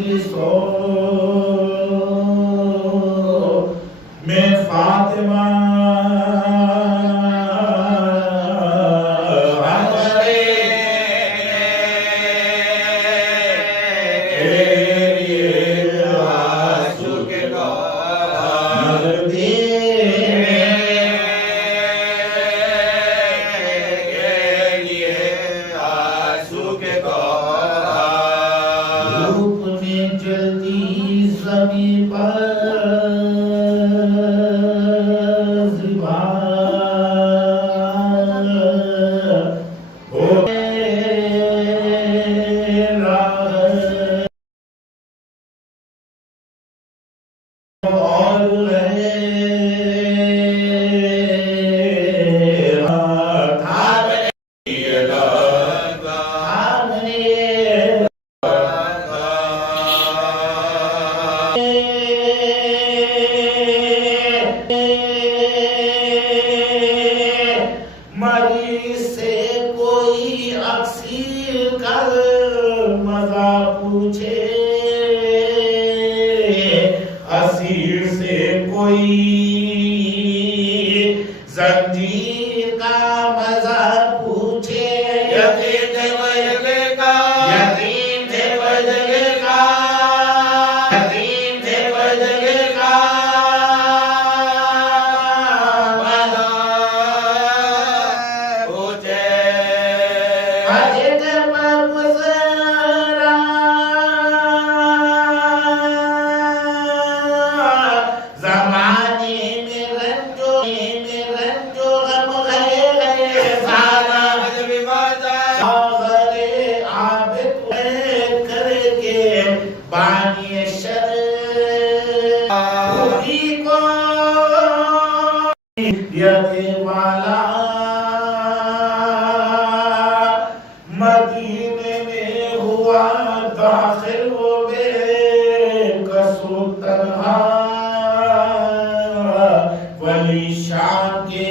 مجلس پوچھے اسیر سے کوئی زنجیر کا مزہ پوچھے یتیم تھے وہ جگہ کا یتیم تھے وہ جگہ کا یتیم تھے وہ جگہ کا مزہ پوچھے مدینے میں ہوا داخل وہ بے قصو تنہا ولی شام کے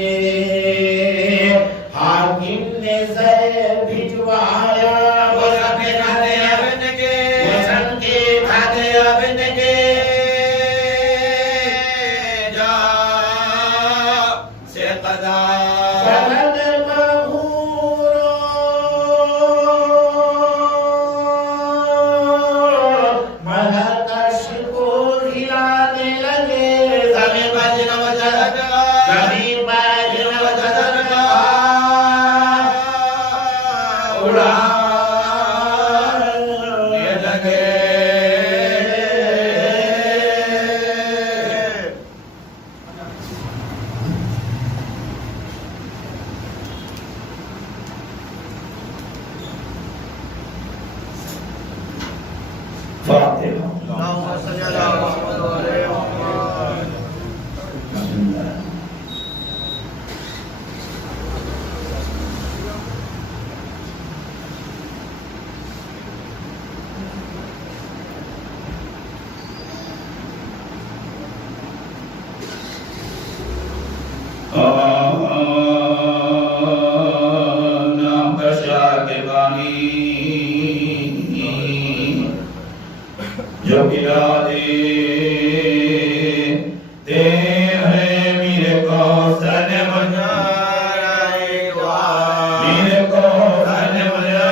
حاکم نے زہر بھجوایا وزن کے کھاتے ابن کے وزن کے کھاتے ابن کے جا سے قضا نام کشا کے بانی جو ارادے تے ہیں میرے کو سن بنا میرے کو سن بنا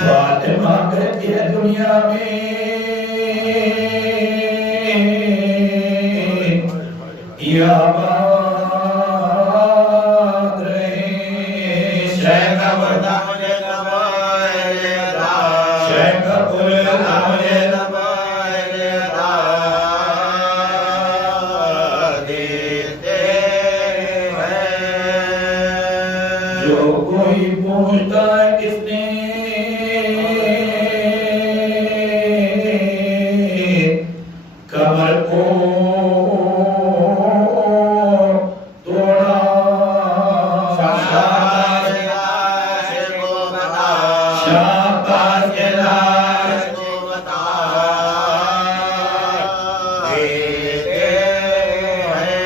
فاطمہ کہتی ہے دنیا میں یا بات رہے شیخ بڑا مجھے نبائے دا شیخ بڑا مجھے نبائے دا دیتے ہیں جو کوئی پوچھتا ہے کس نے کمر کو توڑا شاباش کے لاش کو بتا شاباش کے لاش کو بتا دیتے ہیں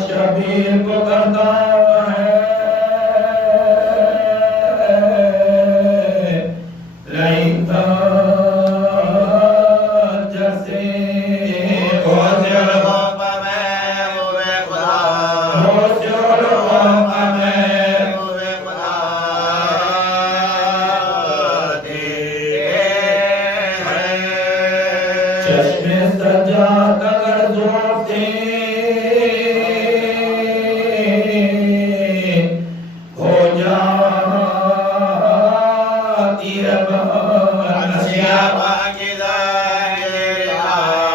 شبیر کو کرتا ہے رہتا چشمے سجا کر زورتے ہو جاتی ہے اشکیا پاکیزہ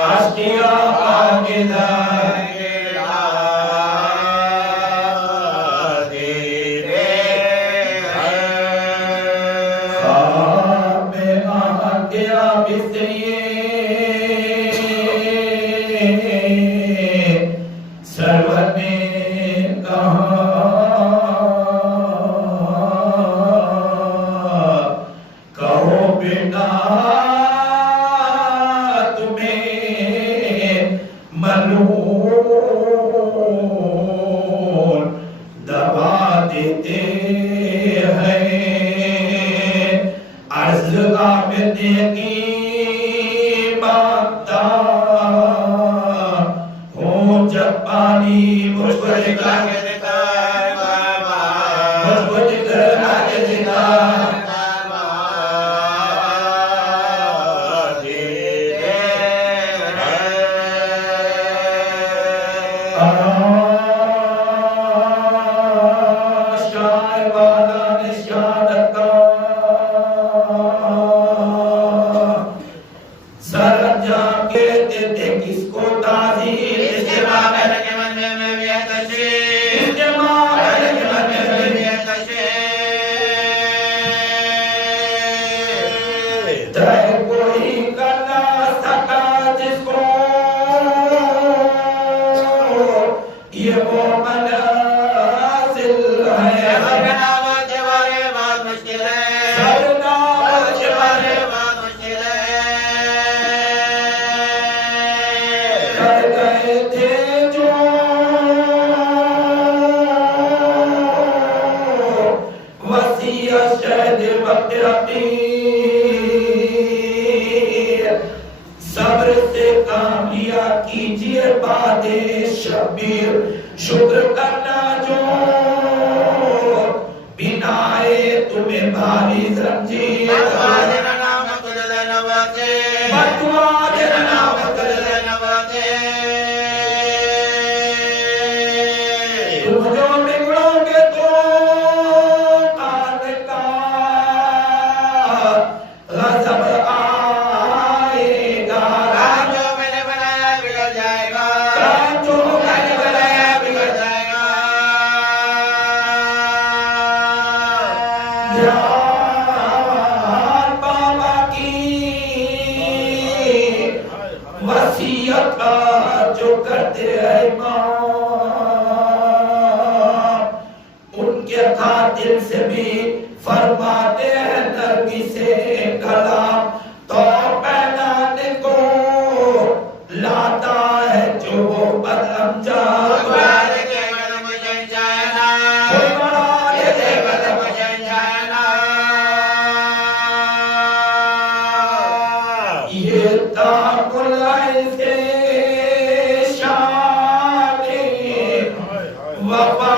اشکیا پاکیزہ خواب میں آ گیا بستری سرور نے کہا کہو بیٹا تمہیں معلوم नहीं मुझको दिखला के दिखा बाबा, मुझको दिखला के दिखा सब्र से काम लिया कीजिए बादे शबीर, शुक्र करना जो बिनाए तुम्हें भारी जंजीर, बदुआ देना नाम कुल नवाजे, बदुआ देना नाम कुल नवाजे। तुम जो बिगड़ोगे तो कान का गजब आएगा, काम जो मैंने बनाया बिगड़ जाएगा, काम जो मैंने बनाया बिगड़ जाएगा। ध्यान बाबा की वसीयत जो करते हैं उनके खातिर से भी फरमाते हैं नरमी से कलाम, तो पहनाने को लाता है जो बदअंजाम, ये ताकुल ऐसे शाने वफा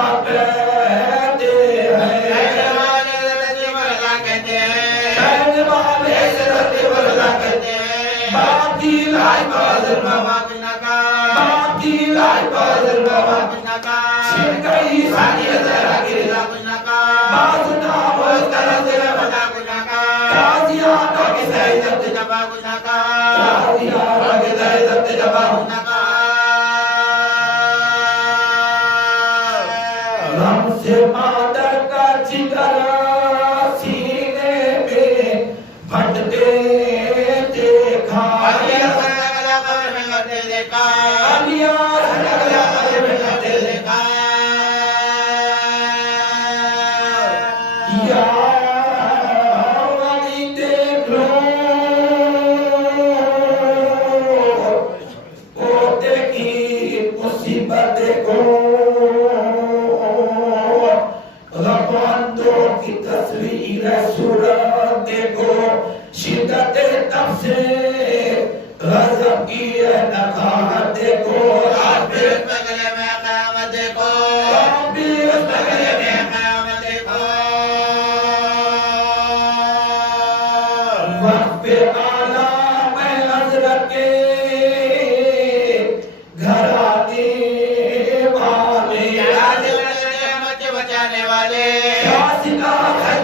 कहते हैं, कहने वाले से रद्द बरला कहते हैं, बाकी लाई बादल बाबा बिना का, बाकी लाई बादल बाबा बिना का, शिरकई सानिया जरा गिरला बिना का, बाजुना बोल कर तेरा बना बिना का, काजिया तो किसे जब जबा बिना का, काजिया तो किसे जब जबा बिना का। हमसे मादर का जिगर सीने में फटते देखा, अलिया सनगला कब्र में करते देखा, अलिया सनगला कब्र में करते देखा। या वाली देख लो वो देखी मुसीबत देखो, रबानों की तस्वीर सूरत देखो, शिद्दत तब से गजब की नकाहत देखो, आप भी उस बगले में क़यामत देखो, आप भी उस बगले में क़यामत देखो। वक्त पे आला मैं हज़रत के घराने वाले, क़यामत बचाने वाले,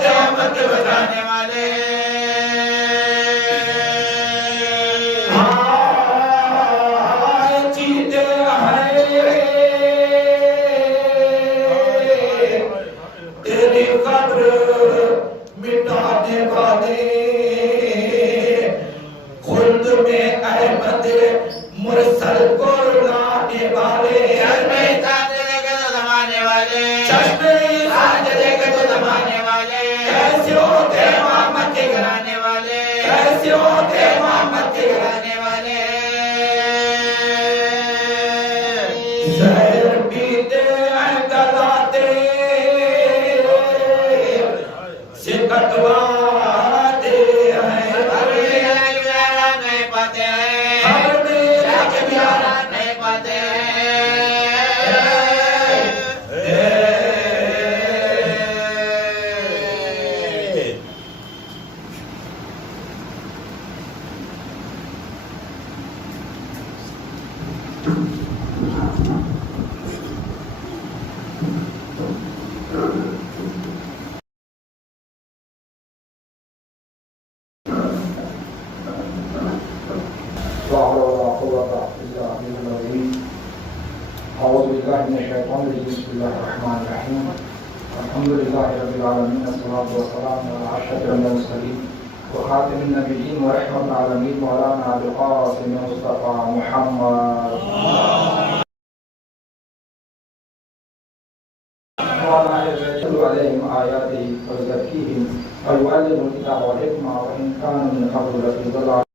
क़यामत बचाने वाले, जीते हैं तेरी कब्र मिटाने वाले, खुल्द में अहमद मुरसल को रुलाने वाले, चश्मे साजदे के तो दबाने वाले, चश्मे साजदे के तो दबाने वाले, कैसे होते मोहम्मद के घराने वाले, कैसे होते मोहम्मद के घराने वाले। जहर पीते हैं गलाते से कटवाते हैं, नहीं पाते हैं, नहीं पाते हैं। أعوذ بالله من الشيطان الرجيم بسم الله الرحمن الرحيم الحمد لله رب العالمين والصلاة والسلام على أشرف المرسلين وخاتم النبيين ورحمة العالمين مولانا أبي القاسم مصطفى محمد وعلى آله يتلو عليهم آياته ويزكيهم ويعلمهم الكتاب والحكمة وإن كانوا من قبل لفي ضلال.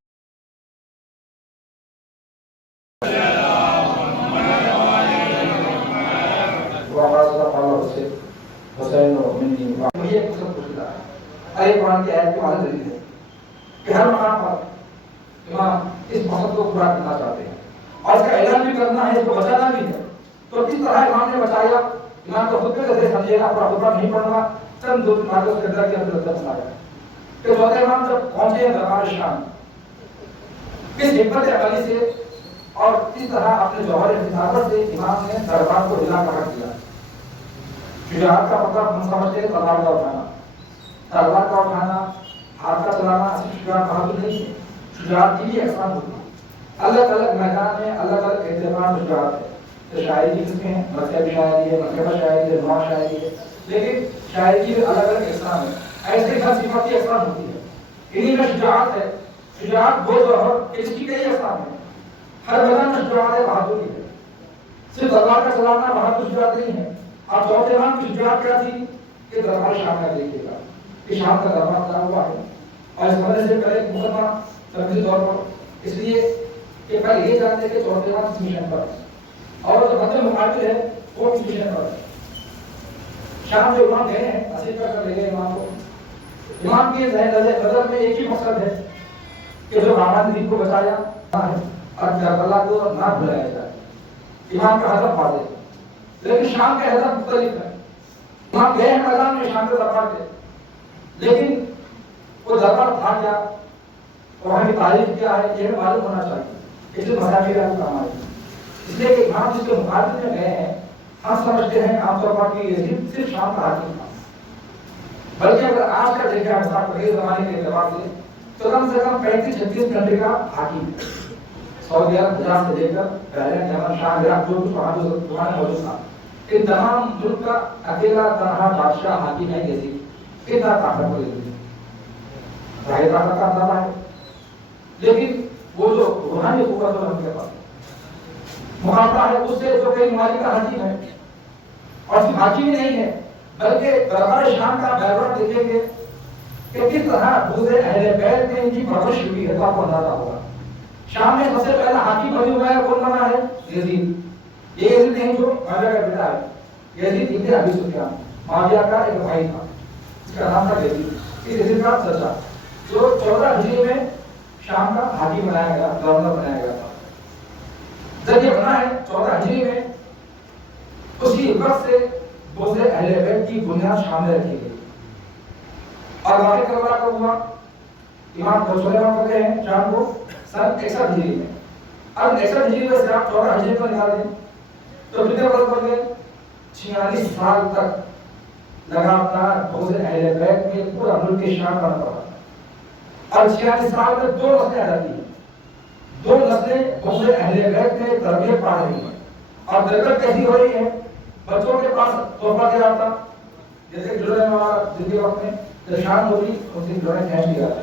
अरे कुरान की आयत की मालूम दलील है कि हर मकाम पर इमाम इस मकसद को पूरा करना चाहते हैं और इसका ऐलान भी करना है, इसको बचाना भी है। तो किस तरह इमाम ने बचाया, इमाम को खुद पे कैसे समझेगा, पूरा खुतबा नहीं पढ़ूंगा, चंद दो बातों के अंदर के अंदर बताया कि चौथे इमाम जब पहुंचे दरबार शाम किस हिम्मत अमली से और किस तरह अपने जौहर इंतजामत से इमाम ने दरबार को हिला कर रख दिया। शुजाअत का मतलब हम समझते हैं तलवार का उठाना, तलवार का उठाना, हाथ का चलाना सिर्फ शुजाअत बहादुर नहीं है, शुजाअत की भी अक़साम होती है। अलग अलग मैदान में अलग अलग एहतमाम शुजाअत है। तो शायरी की किस्में हैं, मज़हबी शायरी है, मकतबा शायरी है, नुआ शायरी है, लेकिन शायरी की भी अलग अलग अक़साम है। ऐसे हर सिफत की अक़साम होती है। इन्हीं में शुजाअत है। शुजाअत वो जौहर इसकी कई अक़साम है। हर मैदान में शुजाअत है, बहादुरी है। सिर्फ तलवार का चलाना बहादुर शुजाअत नहीं है। आप चौथे इमाम की शुजाअत क्या थी कि दरबार शाम में देखिएगा कि शाम का दरबार खुला हुआ है और इस वजह से पहले मुकदमा तफसीली तौर पर इसलिए कि पहले ये जानते हैं कि चौथे इमाम किस मिशन पर है और जो बंदे मुकाबिल है वो किस मिशन पर है। शाम जो इमाम गए हैं असीर कर ले गए इमाम को, इमाम की नजर में एक ही मकसद है कि जो रामायण दीन को बचाया है और करबला को ना भुलाया जाए। इमाम का हदफ वाज़ेह, लेकिन शाम के हदफ मुख्तलिफ है। इमाम गए हैं मैदान में शाम के दरबार के, लेकिन वो दरबार था क्या, वहाँ की तारीफ क्या है, ये मालूम होना चाहिए। इसलिए मसाफिर का काम है। इसलिए कि इमाम जिसके मुकाबले में गए हैं हम समझते हैं आमतौर पर कि यजीद सिर्फ शाम का हाकिम था, बल्कि अगर आज का देखा मुस्तक़बिल ज़माने के एतबार से तो कम से कम 35-36 घंटे का हाकिम है। सऊदी अरब गुजरात से लेकर पहले यमन शाम इराक जो कुछ वहाँ जो ज़माना मौजूद था, इन तमाम मुल्क का अकेला तनहा बादशाह हाकिम है यजीद। कितना ताकतवर यजीद, जाहिर ताकत का अंदाज़ा है। लेकिन वो जो रूहानी क़ुव्वत है उनके पास मुकाबला है उससे जो कई ममालिक का हाकिम है और सिर्फ हाकिम ही नहीं है बल्कि दरबार शाम का बैकग्राउंड देखेंगे कि किस तरह दूसरे अहले बैत में इनकी परवरिश हुई है तो आपको अंदाजा होगा। शाम में सबसे पहला हाकिम बनी हुआ है, कौन बना है? यजीद। ये यजीद नहीं जो माविया का बेटा है, यजीद इब्न अबी सुफियान माविया का एक भाई था, इसका नाम था यजीद। इस यजीद का चचा जो 14 हिजरी में शाम का हाकिम बनाया गया, गवर्नर बनाया गया था। जब ये बना है 14 हिजरी में, उसी वक्त से दूसरे अहले बैत की बुनियाद शाम में रखी गई और वाक़ई करबला कब हुआ? इमाम सुलेमान को गए हैं शाम को सन 61 हिजरी में। अब 61 हिजरी में से आप 14 हिजरी को निकाल दें तो कितने वर्ष बन गए? 46 साल तक लगातार दूसरे अहले बैत में पूरा मुल्क की शान बना रहा और 46 साल में 2 नस्लें आजादी हैं। 2 नस्लें दूसरे अहले बैत में तरबियत पा रही हैं और तरबियत कैसी हो रही है? बच्चों के पास तोहफा दिया जाता, जैसे खिलौने वाला जिंदगी वक्त में जब शाम होती उनसे खिलौने छीन लिया जाता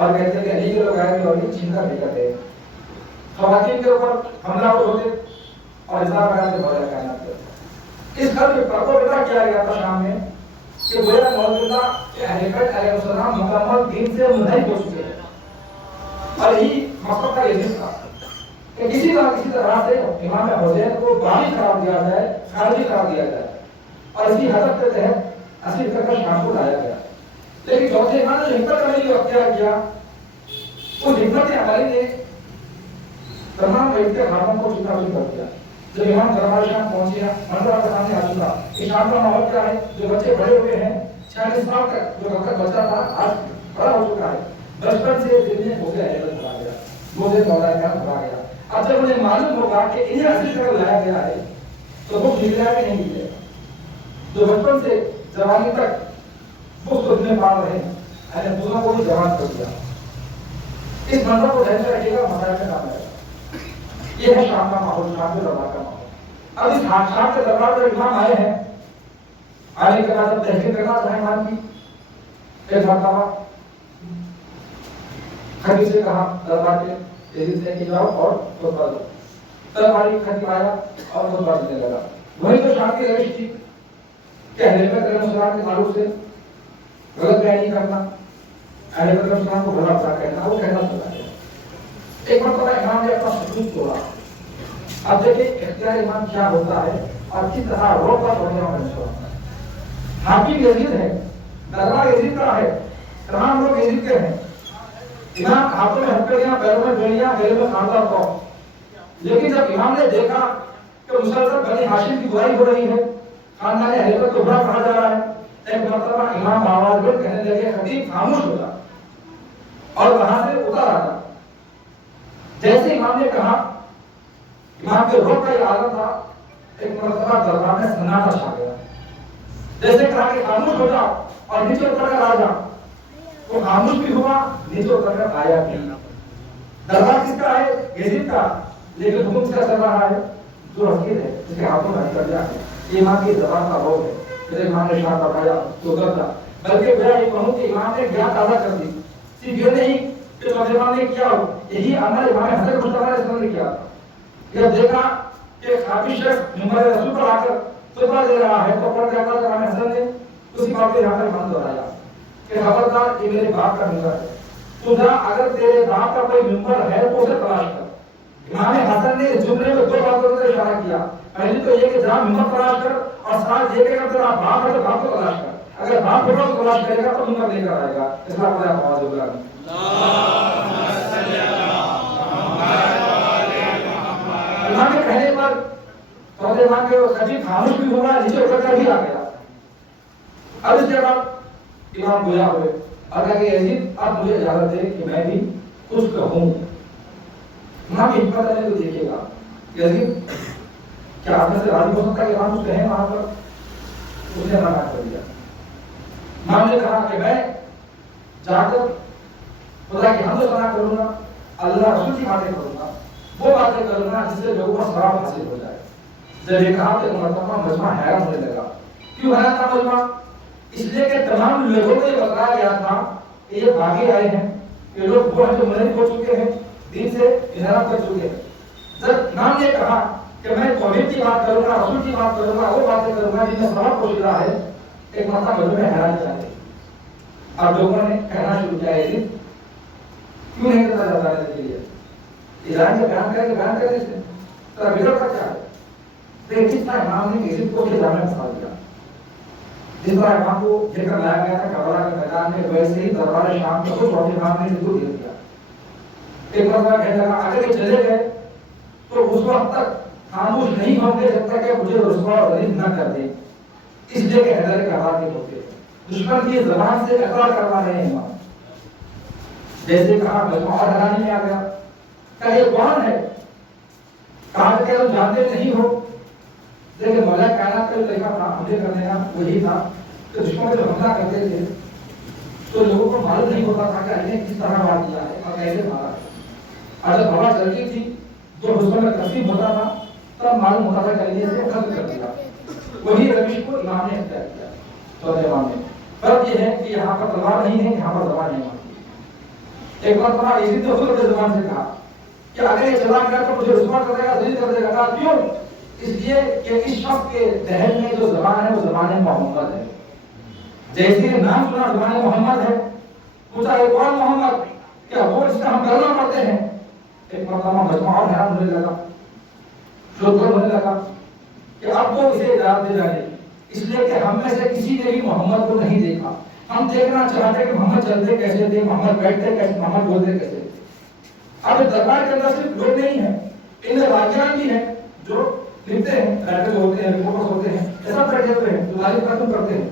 और कहते हैं कि अली के लोग आए और ये छीन कर लेकर गए। ख़वातीन के ऊपर हमला होते और इस्लाम वगैरह से बहुत कायनात करते। इस घर में प्रकोपिता किया गया था शाम में कि गोया मौजूदा अहले बैत अलैहिस्सलाम मुकम्मल दीन से मुनहरिफ हो चुके हैं और यही मकसद था यजीद का कि किसी तरह से इमाम हुसैन को बागी करार दिया जाए, खारिजी करार दिया जाए और इसी हदफ के तहत असीर करके शाम को लाया गया। लेकिन चौथे इमाम ने हिम्मत अमली को अख्तियार किया। उस हिम्मत अमली ने तमाम बैठते खातों को चुका कर दिया। जब इमाम दरबार शाम पहुंचे, मंजर आपके सामने आ चुका। इस शाम का माहौल क्या है? जो बच्चे बड़े हुए हैं 46 साल तक, जो वक्त बच्चा था आज बड़ा हो चुका है, बचपन से दिल में हो गया है, चला गया, मुझे दौड़ा गया, भरा गया। अब जब उन्हें मालूम होगा कि इन्हें असीर कर लाया गया है तो वो निकला भी नहीं निकलेगा। जो बचपन से जवानी तक वो सोचने पाल रहे हैं, मैंने दोनों को भी जवान कर दिया। इस मंत्र को ध्यान में रखिएगा, मसाला का काम है। ये है शाम का माहौल, शाम के दरबार का माहौल। अब इस शाम के दरबार में इमाम आए हैं, आने के बाद अब तहरीर करना था इमाम की। एक मरतबा खतीब से कहा दरबार के यजीद से कि जाओ और खुतबा दो। दरबारी खतीब आया और खुतबा देने लगा। वही तो शाम की रविश थी कि अहले बैत अलैहिस्सलाम के ताल्लुक से गलत बयानी करना, अहले बैत अलैहिस्सलाम को भला बुरा कहना, वो कहना चला गया। एक मरतबा इमाम ने अपना सुकून तोड़ा। अब देखिए इख्तियार इमाम क्या होता है और किस तरह रोका पड़ेगा होता है। हाकिम यजीद है, दरबार यजीद का है, तमाम लोग यजीद के हैं। इमाम हाथों में हथकड़ियां, पैरों में बेड़ियां, गले में खानदार को। लेकिन जब इमाम ने देखा कि मुसलसल बनी हाशिम की बुराई हो रही है, खानदान अहले बैत को बुरा कहा जा रहा है, एक मरतबा इमाम आवाज में कहने लगे, खतीब खामोश हो जा, और वहां से उतर आया। जैसे इमाम ने कहा, इमाम के रोक का ये आदत था, एक मरतबा दरबार में सन्नाटा छा गया। जैसे कहा कि खामोश हो जाओ और नीचे उतर कर आ जाओ, तो खामोश भी हुआ, नीचे उतर कर आया भी। दरबार किसका है? यजीद का। लेकिन हुक्म क्या चल रहा है? जो हकीर है, जिसके हाथों में हथकड़ियां हैं, ये इमाम की जबान का रोग है। जैसे इमाम ने शाह बताया तो गलत था, बल्कि मैं ये कहूं कि इमाम ने ज्ञान ताज़ा कर दी। सिर्फ ये नहीं कि जो इमाम ने किया हो, यही अमल इमाम हसन मुस्तफा ने किया। जब देखा कि खाबी शख्स मिंबर रसूल पर आकर खुतबा दे रहा है, तो पढ़ जाता है इमाम हसन ने उसी बात को यहाँ पर मान दोहराया कि खबरदार, ये मेरे बाप का मिंबर है, तू जा, अगर तेरे बाप का कोई मिंबर है तो उसे तलाश कर। इमाम हसन ने इस जुमले में दो बातों का इशारा किया। पहली तो ये कि जा मिंबर तलाश कर, और साथ ये कि अगर तेरा बाप है तो बाप को तलाश कर। अगर बाप होगा तो तलाश करेगा तो मिंबर लेकर आएगा। इसलिए आप आवाज बोला इमाम के कहने पर तो इमाम के खतीब खामोश भी हुआ, नीचे उतर कर भी आ गया। अब इसके बाद इमाम बुला हुए और कहा कि यजीद अब मुझे इजाजत दे कि मैं भी कुछ कहूं। इमाम हिम्मत है तो देखिएगा, यजीद क्या आपने से राजी हो सकता है कि इमाम कुछ कहें वहां पर? उसने मना कर दिया। इमाम ने कहा कि मैं जाकर खुदा की हम्द सना करूंगा, अल्लाह रसूल की बातें करूंगा, वो बातें करूंगा जिससे लोगों को सवाब हासिल हो जाए। जब ये कहा तो मरतबा मजमा हैरान होने लगा। क्यों हैरान था मजमा? इसलिए कि तमाम लोगों को ये बताया गया था कि ये भागे आए हैं, ये लोग वो हैं जो मुनहरिफ हो चुके हैं, दीन से इनहराफ कर चुके हैं। जब इमाम ने कहा कि मैं तौहीद की बात करूंगा, रसूल की बात करूंगा, वो बातें करूंगा जिनमें सवाब पोशीदा है, एक मरतबा मजमे में हैरान जाए। अब लोगों ने कहना शुरू किया, ये क्यों नहीं करना जाता है के लिए ईरान के बयान करने से तो बिगड़ का क्या है? लेकिन किस तरह इमाम ने यजीद को खिलाफ में फंसा दिया। जिस तरह इमाम को लेकर लाया गया था करबला के मैदान में, वैसे ही दरबार शाम में कुछ और इमाम ने इनको दे दिया। एक बार कहने लगा, अगर ये चले गए तो उस वक्त तक खामोश नहीं होंगे जब तक कि मुझे रुस्वा और दलील न कर दे। इसलिए कि हैदर के हाथ नहीं होते, दुश्मन की ज़बान से इकरार करवा रहे हैं इमाम। जैसे कहा मजमा और हैरानी में आ गया, कहा ये कौन है? कहा कि तुम जानते नहीं हो। लेकिन मौला कायनात का तरीका था हमले करने का, वही था कि दुश्मन जब हमला करते थे तो लोगों को मालूम नहीं होता था कि इन्हें किस तरह मार दिया है और कैसे मारा है। और जब हवा चलती थी तो दुश्मन में तकलीफ होता था, तब मालूम होता था कि इन्हें से खत्म कर दिया। वही रविश को इमाम ने अख्तियार किया। चौथे इमाम ने फर्क ये है कि यहाँ पर तलवार नहीं है, यहाँ पर ज़बान नहीं मारती। एक बार तुम्हारा यजीद ने खुद अपने ज़बान से कहा कि अगर ये चला गया तो मुझे रुस्वा कर देगा, दलील कर देगा। कहा क्यों? इसलिए कि इस शख्स के जहन में जो ज़बान है वो ज़बान मोहम्मद है। जैसे नाम सुना ज़बान मोहम्मद है, पूछा एक और मोहम्मद, क्या वो जिसका हम कलमा पढ़ते हैं? एक मरतबा मजमा और हैरान होने लगा, शोरगुल होने लगा कि अब तो इसे इजाज़त दे जाए, इसलिए कि हम में से किसी ने भी मोहम्मद को नहीं देखा। हम देखना चाहते कि मोहम्मद चलते कैसे थे, मोहम्मद बैठते कैसे, मोहम्मद बोलते कैसे। अब दरबार के अंदर सिर्फ लोग नहीं है, इनमें राजान भी हैं जो लिखते हैं, राइटर होते हैं, रिपोर्टर्स होते हैं, ऐसा बैठे हुए हैं जो तारीफ करते हैं।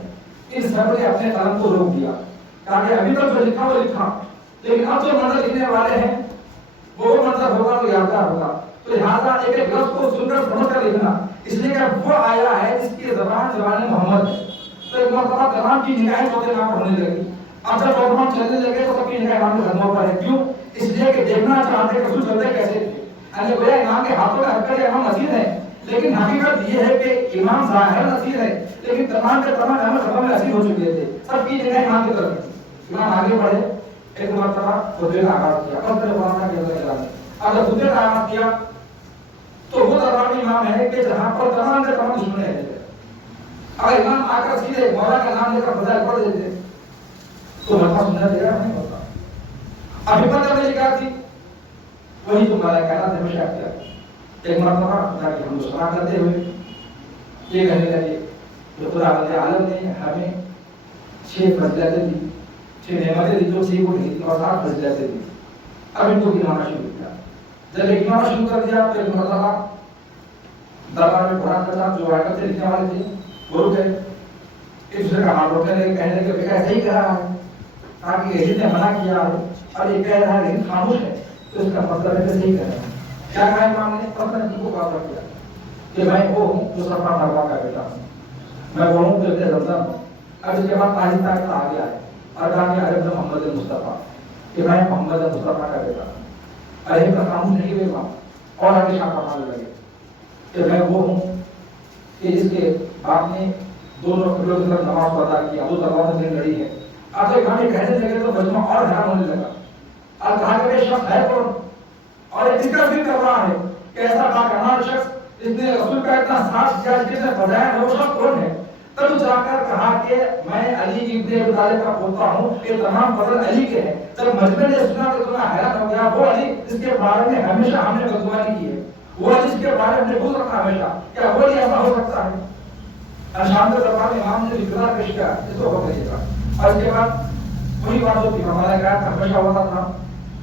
इन सब ने अपने कलम को रोक दिया, कहा कि अभी तक जो लिखा वो लिखा, लेकिन अब जो मंजर लिखने वाले हैं वो मंजर होगा तो यादगार होगा। तो लिहाजा एक एक लफ्ज को सुनकर समझ कर लिखना, इसलिए कि वो आया है जिसकी کہ زبان محمد ہے. تو ایک مرتبہ تمام کی نگاہیں چوتھے امام پر ہونے لگی. اب جب چوتھے امام چلنے لگے تو سب کی نگاہیں امام کے قدموں پر ہے. کیوں؟ اس لیے کہ دیکھنا چاہتے کہ رسول چلتے کیسے تھے. یعنی گویا امام کے ہاتھوں میں حرکت امام نصیر ہے، لیکن حقیقت یہ ہے کہ امام ظاہر نصیر ہے، لیکن تمام کے تمام امام خطبہ میں نصیر ہو چکے تھے. سب کی نگاہیں امام کی طرف تھی. امام آگے بڑھے، ایک مرتبہ خطبے کا آغاز کیا. اب جب خطبے کا آغاز کیا تو وہ دربار امام ہے کہ جہاں پر تمام کے تمام دشمن ہیں. اگر امام آ کر سیدھے مولا کا نام لے کر فضائل پڑھ دیتے تو مرتبہ سننا دے گا نہیں ہوتا. اب ہمت میں کیا تھی وہی تمہارا کہنا تھا ہمیشہ کیا. ایک مرتبہ خدا کی حمد و ثنا کرتے ہوئے یہ کہنے لگے کہ خدا رب عالم نے ہمیں 6 فضیلتیں دی، 6 نعمتیں دی جو 6 کو نہیں دی، اور 7 فضیلتیں دی. اب ان کو گنوانا شروع کیا. جب گنوانا شروع کر دیا تو ایک مرتبہ دربار میں قرآن کا جو آیتیں لکھنے والے تھے وہ رک گئے. ایک دوسرے کا ہاتھ روکنے لگے، کہنے لگے کہ صحیح کہہ رہا ہے، تاکہ یزید نے منع کیا ہے اور یہ کہہ رہا ہے لیکن خاموش ہے، تو اس کا مطلب ہے کہ صحیح کہہ رہا ہے. کیا کہا امام نے؟ اپنے دل کو واضح کیا کہ میں وہ ہوں جو صفا مروا کا بیٹا ہوں، میں وہ ہوں جو ابن زمزم ہوں. اب اس کے بعد تاریخ تاریخ آ گیا ہے اور کہا کہ ارے محمد مصطفیٰ، کہ میں محمد مصطفیٰ کا بیٹا ہوں. ارے کا خاموش نہیں ہوئے امام اور آگے شاہ فرمانے لگے کہ میں وہ ہوں کہ جس کے باپ نے 2 رکعتوں کی نماز ادا کیا، 2 تلواروں سے لڑی ہے. اب جب امام یہ کہنے لگے تو مجمع اور حیران ہونے لگا. اب کہا کہ یہ شخص ہے کون اور یہ ذکر بھی کر رہا ہے کہ ایسا باکمال شخص جس نے رسول کا اتنا ساتھ کیا، جس نے فضائل ہے، وہ شخص کون ہے؟ تب جا کر کہا کہ میں علی ابن ابی طالب کا پوتا ہوں، یہ تمام فضل علی کے ہیں. جب مجمع نے سنا تو اتنا حیران ہو گیا. وہ علی جس کے بارے میں ہمیشہ ہم نے بدگمانی کی ہے، وہ علی جس کے بارے میں ہم نے بغض رکھا ہمیشہ، کیا وہ ایسا ہو سکتا ہے؟ شام کے دربار میں امام نے اقرار پیش کیا اس کو حکم دیا. اور اس کے بعد وہی بات ہوتی ہمارا کہا ہمیشہ ہوتا تھا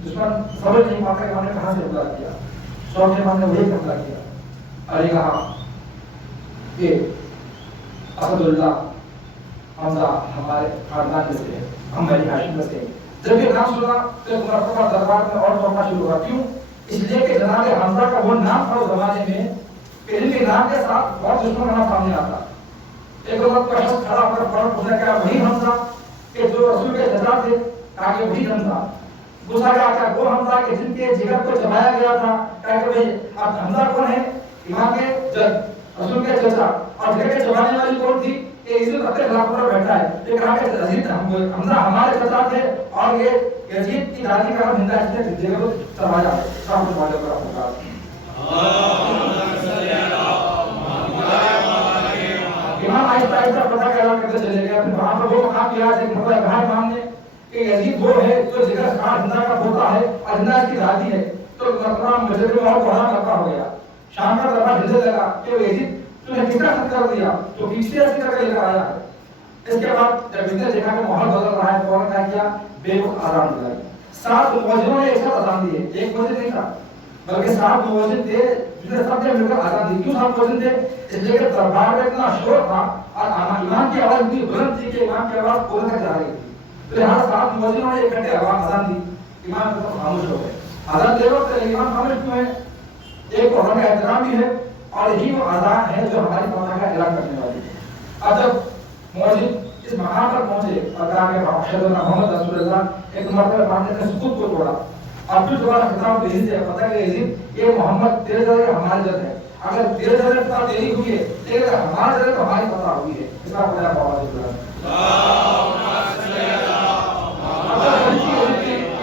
دشمن سمجھ نہیں پاتا کہ ہم نے کہاں سے حملہ کیا. شوق نے ہم نے وہی حملہ کیا. علی کہا کہ اسد اللہ حمزہ ہمارے خاندان میں سے ہے، ہم بنی ہاشم میں سے ہیں. جب یہ نام سنا تو ایک مرتبہ دربار میں اور چوکا شروع ہوا. کیوں؟ اس لیے کہ جناب حمزہ کا وہ نام تھا اس زمانے میں کہ جن کے نام کے ساتھ بہت دشمن کا سامنے آتا. ایک وقت کا شخص کھڑا ہو کر فوراً پوچھا کیا وہی حمزہ کہ جو رسول کے چچا تھے؟ کہا کہ وہی حمزہ. پوچھا گیا کیا وہ حمزہ کہ جن کے جگر کو چبایا گیا تھا؟ کہا کہ بھائی اب حمزہ کون ہے؟ امام کے جد رسول کے چچا. اور جگر کے چبانے والی کون تھی؟ کہ یزید اپنے خلاف پر بیٹھا ہے. یہ کہا کہ یزید حمزہ ہمارے چچا تھے اور یہ یزید کی دادی کا نام ہندا ہے، جگر کو چبایا. شام کو والے پر پکار امام آہستہ آہستہ پتہ کرا کرتے چلے گئے. پھر وہاں پر وہ مقام کیا ایک مرتبہ کہا امام نے کہ یزید وہ ہے جو جگر خان ہندا کا پوتا ہے اور ہندا اس کی دادی ہے. تو مرتبہ مسجد میں اور بڑا کرتا ہو گیا. شام کا دربار ہلنے لگا کہ وہ یزید تو نے کس طرح خط کر دیا تو پیچھے ایسی کر کے لے کر آیا ہے. اس کے بعد جب اس نے دیکھا کہ ماحول بدل رہا ہے فوراً کیا کیا بے وقت اذان دلائی. 7 مؤذنوں نے ایک ساتھ اذان دی. ایک مؤذن نہیں تھا بلکہ 7 مؤذن تھے جس نے سب نے مل کر اذان دی. کیوں 7 مؤذن تھے؟ اس لیے کہ دربار میں اتنا شور تھا اور امام کی آواز اتنی بلند تھی کہ امام کی آواز پورے تک جا رہی تھی. تو یہاں 7 مؤذنوں نے اکٹھے اذان دی. امام تو خاموش ہو گئے. اذان دے وقت امام خاموش کیوں ہے؟ ایک تو ہمیں احترام بھی ہے اور یہی وہ اذان ہے جو ہماری فتح کا اعلان کرنے والی ہے. اب جب مؤذن اس مقام پر پہنچے اور کہا کہ اشہد ان محمد رسول اللہ، ایک مرتبہ امام نے سکوت کو توڑا اور پھر دوبارہ خطاب کو یزید سے پتہ کہ یزید یہ محمد تیرے ذریعے ہمارے جد ہے. اگر تیرے ذریعے فتح تیری ہوئی ہے لیکن ہمارے ذریعے تو ہماری فتح ہوئی ہے. اس کا خدا بابا جی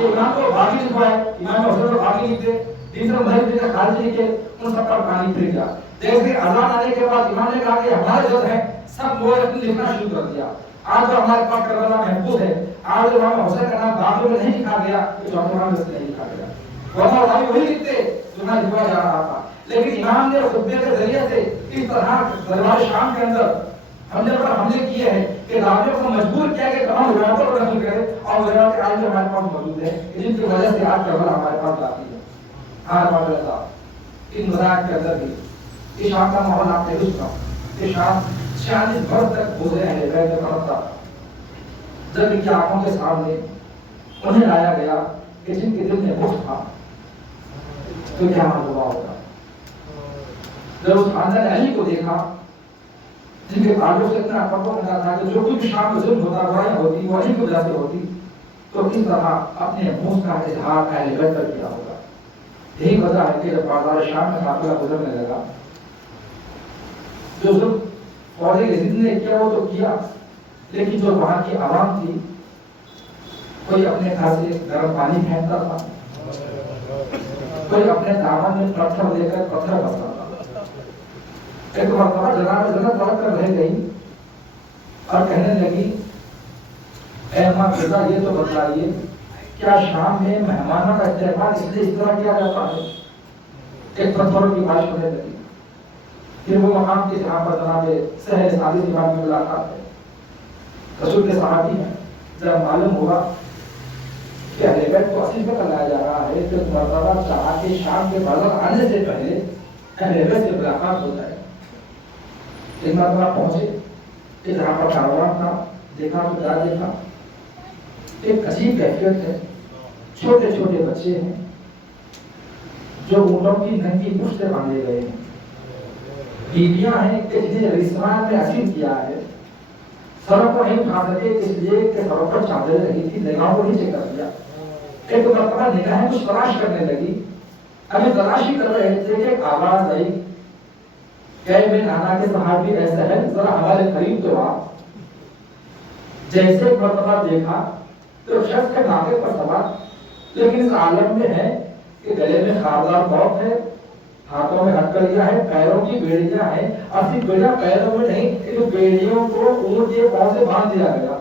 امام کو باقی لکھوائے، امام حسین کو باقی لکھ دے، تیسرا مذہب کا خارجی لکھے، ان سب کا کہانی پھر گیا. جیسے اذان آنے کے بعد امام نے کہا کہ ہمارے جد ہے، سب لوگ لکھنا شروع کر دیا. آج جو ہمارے پاس کربلا محفوظ ہے، آج جو امام حسین کا نام داخلوں میں نہیں لکھا گیا تو چوتھے امام میں نہیں لکھا گیا. ورنہ بھائی وہی لکھتے جو نہ لکھا جا رہا تھا. لیکن امام نے خطبے کے ذریعے سے اس طرح دربار شام کے اندر حملے کیے ہیں کہ راویوں کو مجبور کیا کہ تمام روایتوں کو نقل کرے اور روایت آج بھی ہمارے پاس موجود ہے جن کی وجہ سے آج کربلا ہمارے پاس آتی ہے. ہاں ماشاء اللہ ان مذاہب کے اندر بھی یہ شام کا ماحول آپ نے سنا. یہ شام 46 برس تک گزرے ہیں بیت المقدس. جب ان کی آنکھوں کے سامنے انہیں لایا گیا کہ جن کے دل میں بخت تھا تو کیا حال ہوا ہوگا. جب اس خاندان علی کو دیکھا जिनके ताल्लुक से इतना पता था कि जो कुछ शाम में जुल्म होता बुराइयां होती वो इनकी वजह से होती, तो किस तरह अपने मुंह का इजहार अहले बैत पर किया होगा। यही वजह है कि जब बाजार शाम में काफिला गुजरने लगा, जो जुल्म फौजी यजीद ने किया वो तो किया, लेकिन जो वहां की आवाम थी, कोई अपने घर से गर्म पानी फेंकता था, कोई अपने दामन में पत्थर लेकर पत्थर बसता था। एक मरतबा जनाब जन्नत पढ़ कर रह गई और कहने लगी, ऐ मां पिता ये तो बतलाइए, क्या शाम में मेहमानों का इस्तेमाल इसलिए इस तरह किया जाता है? एक पत्थरों की बारिश होने लगी। फिर वो मकाम के जहाँ पर जनाब सहल सादिस इमाम की मुलाकात है, रसूल के सहाबी हैं। जब मालूम हुआ कि अहले बैत को असीम पर लाया जा रहा है, तो मरतबा चाहा कि शाम के बाजार आने से पहले अहले बैत से मुलाकात हो जाए। एक मरतबा पहुंचे कि जहाँ पर कारवां था, देखा तो क्या देखा, एक अजीब कैफियत है। छोटे छोटे बच्चे हैं जो ऊँटों की नंगी पुष्ट से बांधे गए हैं, बीवियां हैं कि जिन्हें रिस्वान में असीम किया है, सरों को नहीं उठा सके इसलिए कि सरों पर चादरें रही थी, निगाहों को नीचे कर दिया। एक मरतबा निगाहें कुछ तलाश करने लगी, अभी तलाशी कर रहे थे कि आवाज आई, कई में नाना के सहाबी ऐसा है, जरा हमारे करीब तो आ। जैसे मरतबा देखा तो शख्स के नाके पर सवार, लेकिन इस आलम में है कि गले में खारदार कौफ है, हाथों में हथकड़ियां है, पैरों की बेड़ियां हैं, और सिर्फ बेड़ियां पैरों में नहीं, इन बेड़ियों को ऊंट के पांव से बांध दिया गया।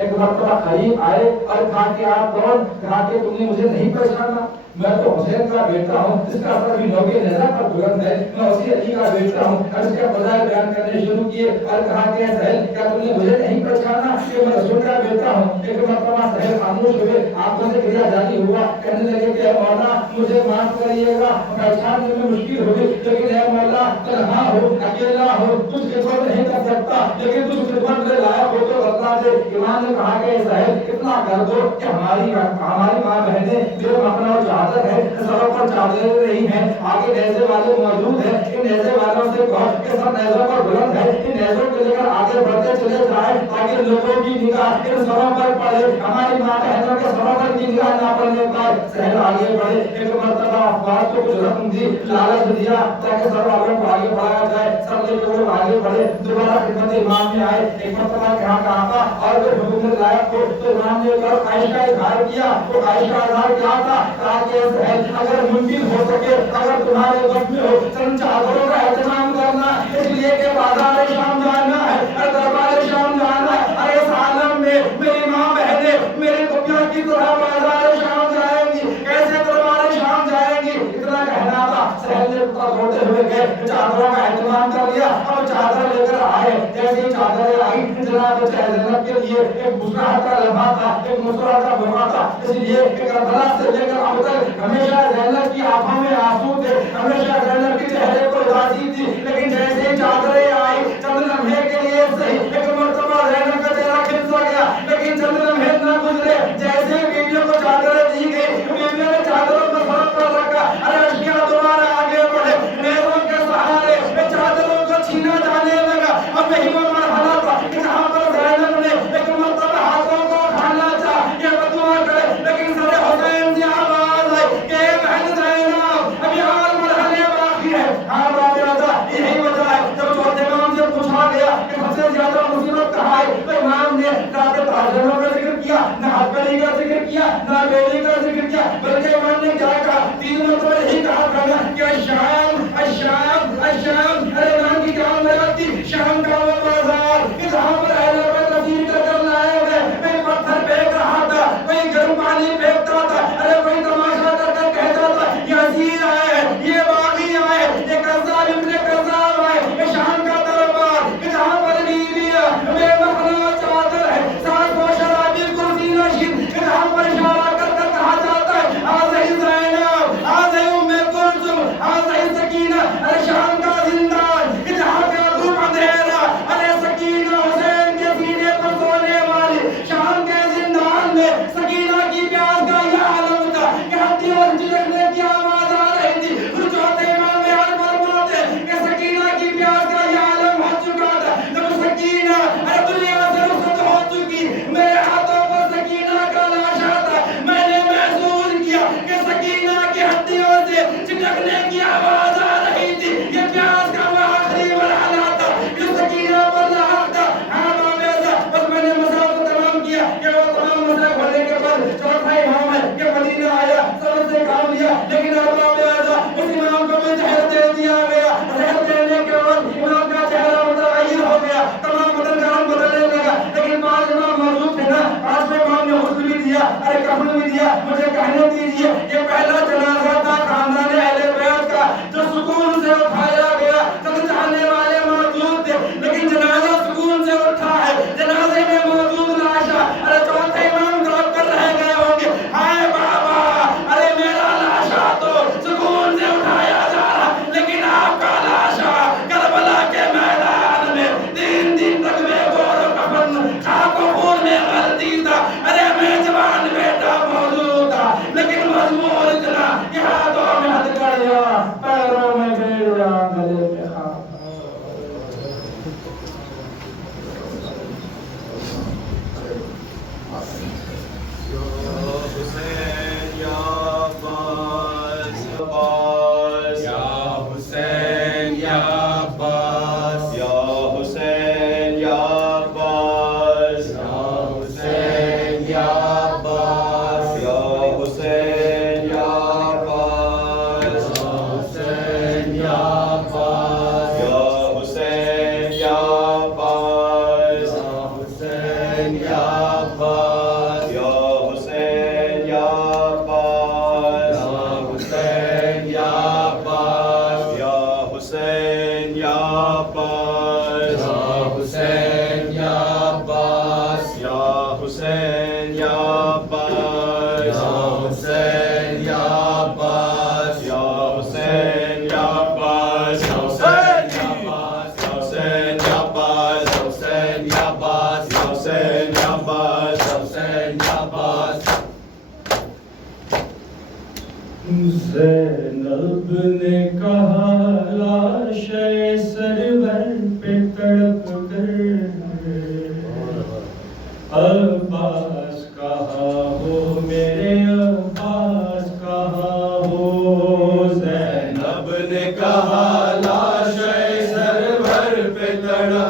एक मरतबा करीब आए और कहा कि आप कौन? कहा कि तुमने मुझे नहीं पहचाना, मैं तो हुसैन का बेटा हूँ, जिसका सर भी नौके नेज़ा पर बुलंद है, मैं उसी अली का बेटा हूँ। और इसके बजाय बयान करने शुरू किए और कहा कि सहल, क्या तुमने मुझे नहीं पहचाना कि मैं रसूल का बेटा हूँ? एक मरतबा सहल खामोश हुए, आंखों से गिरा जारी हुआ, कहने लगे कि मौला मुझे माफ करिएगा, पहचानने में मुश्किल होगी, लेकिन ऐ मौला तन्हा हो, अकेला हो, कुछ खिदमत नहीं कर सकता, लेकिन कुछ खिदमत में लायक हो तो बता दे। इमाम ने कहा कि सहल इतना कर दो कि हमारी माँ बहनें मेरे मखना और चादर है, सरों पर चादरें नहीं हैं, आगे नेज़े वाले मौजूद हैं, इन नेज़े वालों से कहो कि सब नेज़ों पर बुलंद है, इन नेज़ों को लेकर आगे बढ़ते चले जाए ताकि लोगों की निगाह इन सरों पर पड़े, हमारी माँ बहनों के सरों पर की निगाह ना पड़ने पाए। सहल आगे बढ़े, एक मरतबा अफवाज को कुछ रकम दी, लालच दिया ताकि सब वालों को आगे बढ़ाया जाए, सब लोग आगे बढ़े। दोबारा खिदमत इमाम में आए, एक मरतबा कहा था और फिर हुक्म लायक हो तो इमाम ने कर ख्वाहिश का इजहार किया। तो ख्वाहिश का इजहार क्या था? कहा कि सहल अगर मुमकिन हो सके, अगर तुम्हारे वक्त में हो, चंद चादरों का एहतमाम करना, इसलिए कि बाजार शाम जाना है, दरबार शाम जाना है। अरे इस आलम में मेरी माँ बहनें मेरे कुपिया की तरह बाजार शाम जाएंगी, कैसे दरबार शाम जाएंगी? इतना कहना था। सहल ने रोते हुए गए, चादरों का एहतमाम कर लिया, अब चादर लेकर आए। जैसे ही चादरें आई, जनाब जन्नत के लिए एक मुस्कुराहट का लम्हा था, एक मुस्कुराहट का लम्हा था। इसलिए करबला से लेकर अब तक हमेशा जन्नत की आंखों में आंसू थे, हमेशा जन्नत के चेहरे पर उदासी थी, लेकिन जैसे ही चादरें आई, चंद लम्हे के लिए सही, एक मरतबा जन्नत का चेहरा खिल सा गया, लेकिन चंद लम्हे न गुजरे, जैसे ही बीवियों को चादरें दी गई, बीवियों ने चादरों को सर पर रखा। अरे अश्किया दोबारा आगे बढ़े, नेज़ों के सहारे चादरों को छीना जाने लगा। अब यही वो मरहला था जहाँ पर ज़ैनब ने एक मरतबा हाथों को खाना चाहा, ये बदुआ करे, लेकिन सरे हुसैन से आवाज आई कि बहन ज़ैनब अभी और मरहले बाकी है। हाँ बात राजा, यही वजह है जब चौथे इमाम से पूछा गया कि सबसे ज्यादा मुसीबत कहाँ है, तो इमाम ने रात ताजरों का जिक्र किया, ना हथकड़ी का जिक्र किया, ना बेली का जिक्र किया, बल्कि इमाम ने क्या कहा? 3 मरतबा यही कहा था कि शाम अशाम अशाम। अरे इमाम की क्या मुराद थी? शाम का वो बाजार कि जहाँ पर अहले बैत तफसीर कर लाए गए, कोई पत्थर फेंक रहा था, कोई गर्म पानी फेंकता था, अरे कोई तमाशा करके कहता था ये अजीज आए, ये बागी आए, ये कज़्ज़ाब इब्ने कज़्ज़ाब आए, ये शाम का दरबार कि जहाँ पर बीवियाँ बेमखना चादर है, साथ वो शराबी कुर्सी नशीन कि जहाँ पर इशारा करके कहा जाता है आज़ही ज़ैनब, आज़ही उम्मे कुलसुम, आज़ही सकीना। अरे शाम का जिंदान कि जहाँ का धूप अंधेरा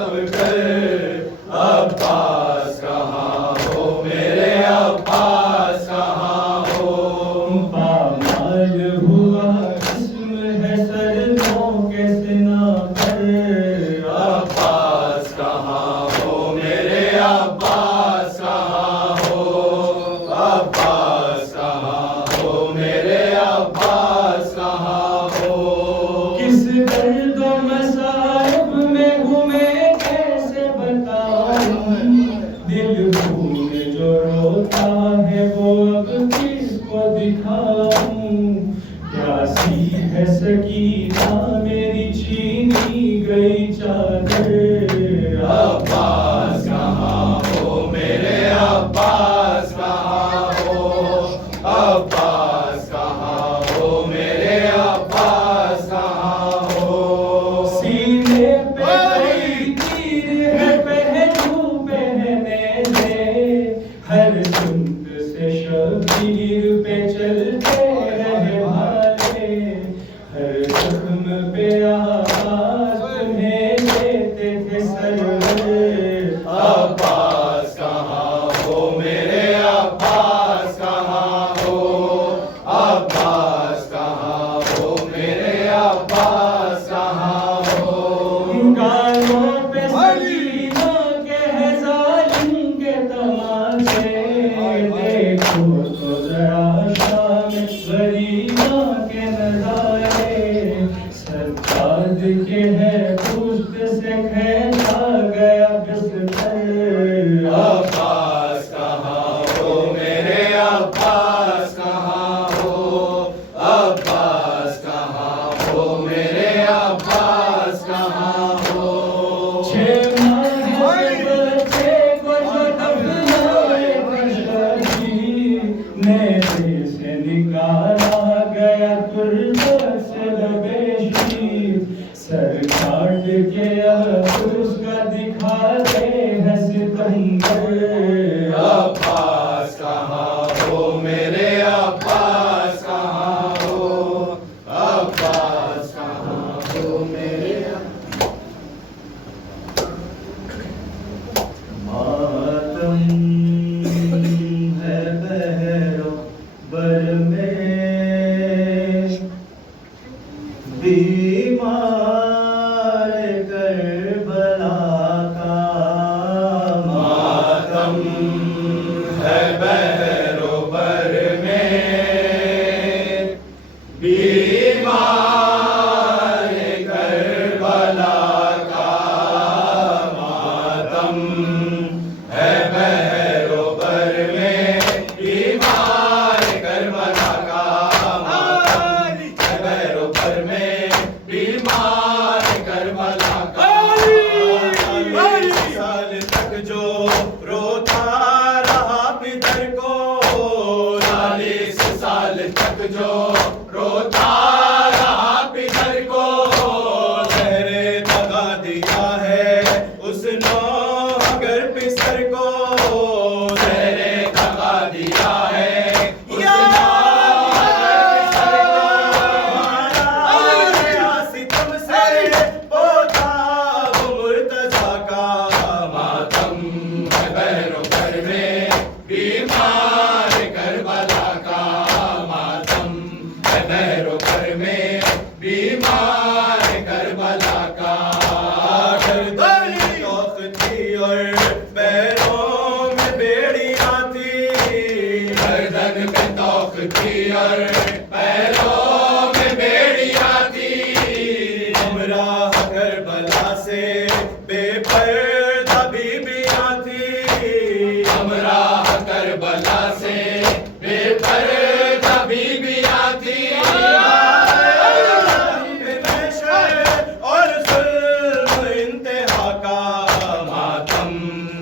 اب کر عباس کہاں ہو میرے عباس کہاں ہو پامال ہوا اسم ہے سروں کے سنا پر عباس کہاں ہو میرے عباس کہاں ہو عباس کہاں ہو میرے عباس کہاں ہو کس درد و مصائب میں ہوں میں کیسے بتاؤں دل خون جو روتا ہے وہ اب کس کو دکھاؤں پیاسی ہے سکینہ میری چھینی گئی چادر عباس کہاں ہو میرے عباس کہاں ہو عباس کہاں ہو میرے عباس کہاں ہو سینے پہ کوئی تیر ہے پہلو پہنے سے ہر سمت سے شبیر پہ چلتے رہے بھالے ہر زخم پہ آواز تمہیں دیتے تھے سرور عباس کہاں ہو میرے عباس کہاں ہو عباس کہاں ہو میرے عباس کہاں ہو گالوں پہ سکینہ کے ہے ظالم کے تماشے دیکھو تو ذرا شام غریبہ کے نظارے سجاد کے ہے پوست سے کھینچا گیا بستر عباس کہاں ہو میرے عباس کہاں ہو عباس کہاں ہو میرے عباس کہاں ہو چھ ماہ کے بچے کو جو دفنائے کشتی نیزے سے نکالا گیا تربت سے لبیشی سر کاٹ کے اب اس کا دکھاتے ہیں ستمگر عباس کہاں ہو میرے عباس کہاں ہو عباس کہاں ہو میرے ماتم ہے بہرو بر میں بیمار کربلا کا ماتم ہے بہرو بر میں بیمار کربلا کا ماتم ہے بہرو بر میں بیمار کربلا کا ماتم ہے بہرو بر میں بیمار کربلا کا سال تک جو روتا رہا پدر کو 40 سال تک جو روتا رہا پدر کو زہر دغا دیا ہے اس نوگر پسر کو زہر دغا دیا ہے اس نوگر پسر کو ستم سے پوتا وہ مرتضیٰ کا ماتم ہے بہرو بر میں بیمار کربلا کا ماتم ہے بہرو بر میں بیمار کربلا کا گردن میں توق تھی اور پیروں میں بیڑیاں تھی گردن میں توق تھی اور پیروں میں بیڑیاں تھی ہمراہ کربلا سے بے پردہ بیبیاں تھی ہمراہ کربلا سے بے پردہ بیبیاں تھی اور ظلم انتہا کا ماتم